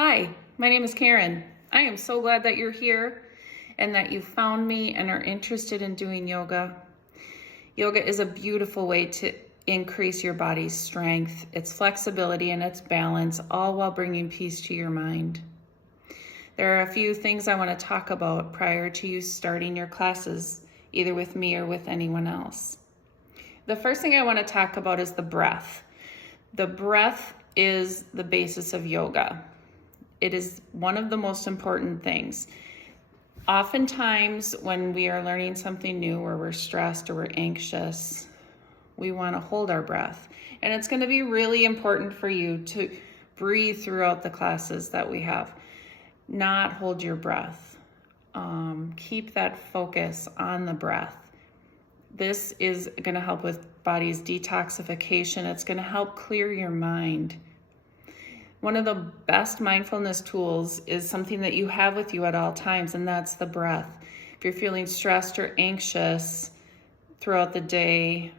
Hi, my name is Karen. I am so glad that you're here and that you found me and are interested in doing yoga. Yoga is a beautiful way to increase your body's strength, its flexibility, and its balance, all while bringing peace to your mind. There are a few things I want to talk about prior to you starting your classes, either with me or with anyone else. The first thing I want to talk about is the breath. The breath is the basis of yoga. It is one of the most important things. Oftentimes when we are learning something new or we're stressed or we're anxious, we want to hold our breath. And it's going to be really important for you to breathe throughout the classes that we have. Not hold your breath. Keep that focus on the breath. This is going to help with body's detoxification. It's going to help clear your mind. One of the best mindfulness tools is something that you have with you at all times, and that's the breath. If you're feeling stressed or anxious throughout the day,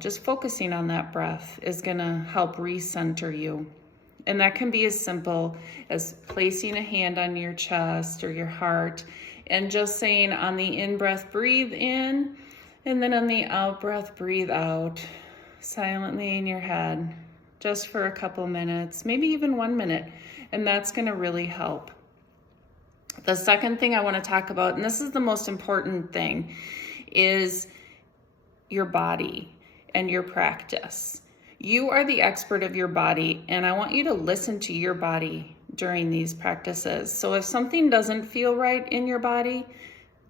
just focusing on that breath is going to help recenter you. And that can be as simple as placing a hand on your chest or your heart and just saying on the in-breath, breathe in, and then on the out-breath, breathe out, silently in your head, just for a couple minutes, maybe even 1 minute, and that's going to really help. The second thing I want to talk about, and this is the most important thing, is your body and your practice. You are the expert of your body, and I want you to listen to your body during these practices. So if something doesn't feel right in your body,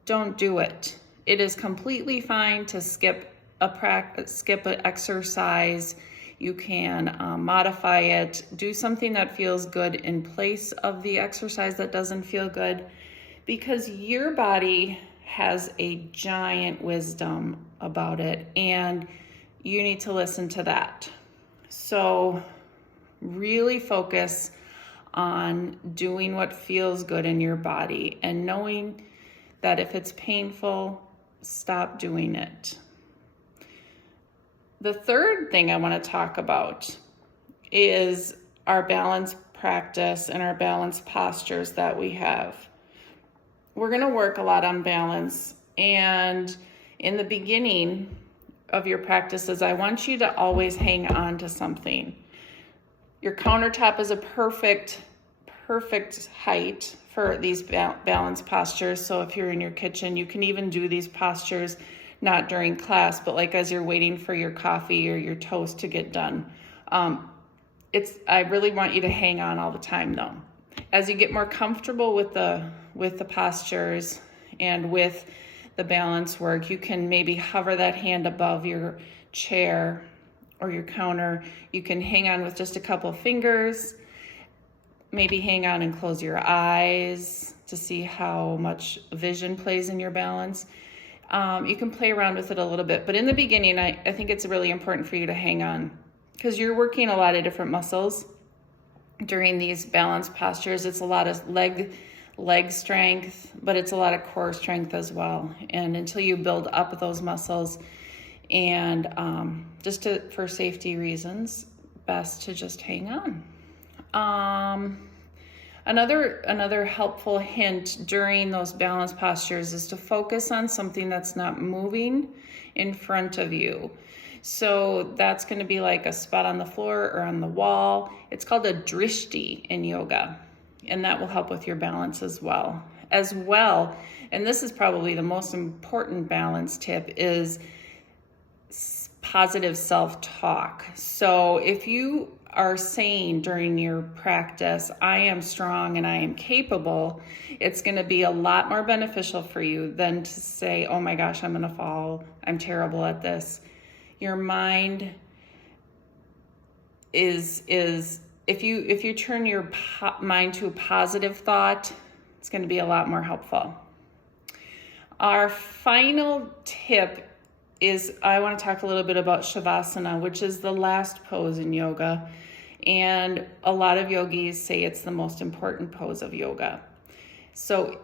don't do it. It is completely fine to skip an exercise. You can modify it, do something that feels good in place of the exercise that doesn't feel good, because your body has a giant wisdom about it, and you need to listen to that. So really focus on doing what feels good in your body and knowing that if it's painful, stop doing it. The third thing I want to talk about is our balance practice and our balance postures that we have. We're going to work a lot on balance, and in the beginning of your practices, I want you to always hang on to something. Your countertop is a perfect height for these balance postures. So if you're in your kitchen, you can even do these postures not during class, but like as you're waiting for your coffee or your toast to get done. I really want you to hang on all the time though. As you get more comfortable with the postures and with the balance work, you can maybe hover that hand above your chair or your counter. You can hang on with just a couple fingers, maybe hang on and close your eyes to see how much vision plays in your balance. You can play around with it a little bit, but in the beginning, I think it's really important for you to hang on because you're working a lot of different muscles during these balance postures. It's a lot of leg strength, but it's a lot of core strength as well. And until you build up those muscles, and for safety reasons, best to just hang on. Another helpful hint during those balance postures is to focus on something that's not moving in front of you. So that's going to be like a spot on the floor or on the wall. It's called a drishti in yoga, and that will help with your balance as well. And this is probably the most important balance tip, is positive self-talk. So if you are saying during your practice, I am strong and I am capable, it's going to be a lot more beneficial for you than to say, oh my gosh, I'm going to fall, I'm terrible at this. Your mind is if you turn your mind to a positive thought, it's going to be a lot more helpful. Our final tip is I want to talk a little bit about Shavasana, which is the last pose in yoga. And a lot of yogis say it's the most important pose of yoga. So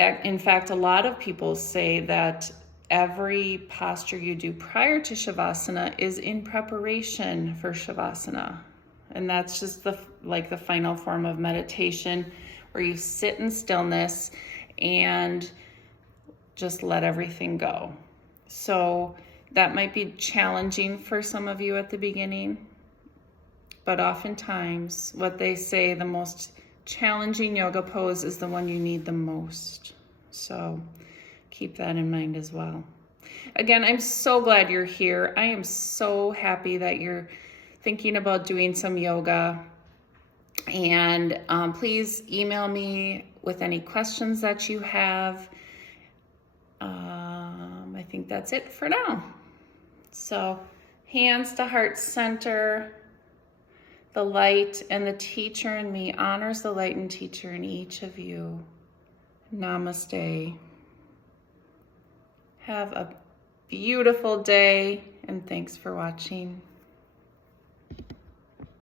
in fact, a lot of people say that every posture you do prior to Shavasana is in preparation for Shavasana. And that's just the final form of meditation, where you sit in stillness and just let everything go. So that might be challenging for some of you at the beginning, but oftentimes what they say, the most challenging yoga pose is the one you need the most. So keep that in mind as well. Again, I'm so glad you're here. I am so happy that you're thinking about doing some yoga. And please email me with any questions that you have. I think that's it for now. So hands to heart center. The light and the teacher in me honors the light and teacher in each of you. Namaste. Have a beautiful day, and thanks for watching.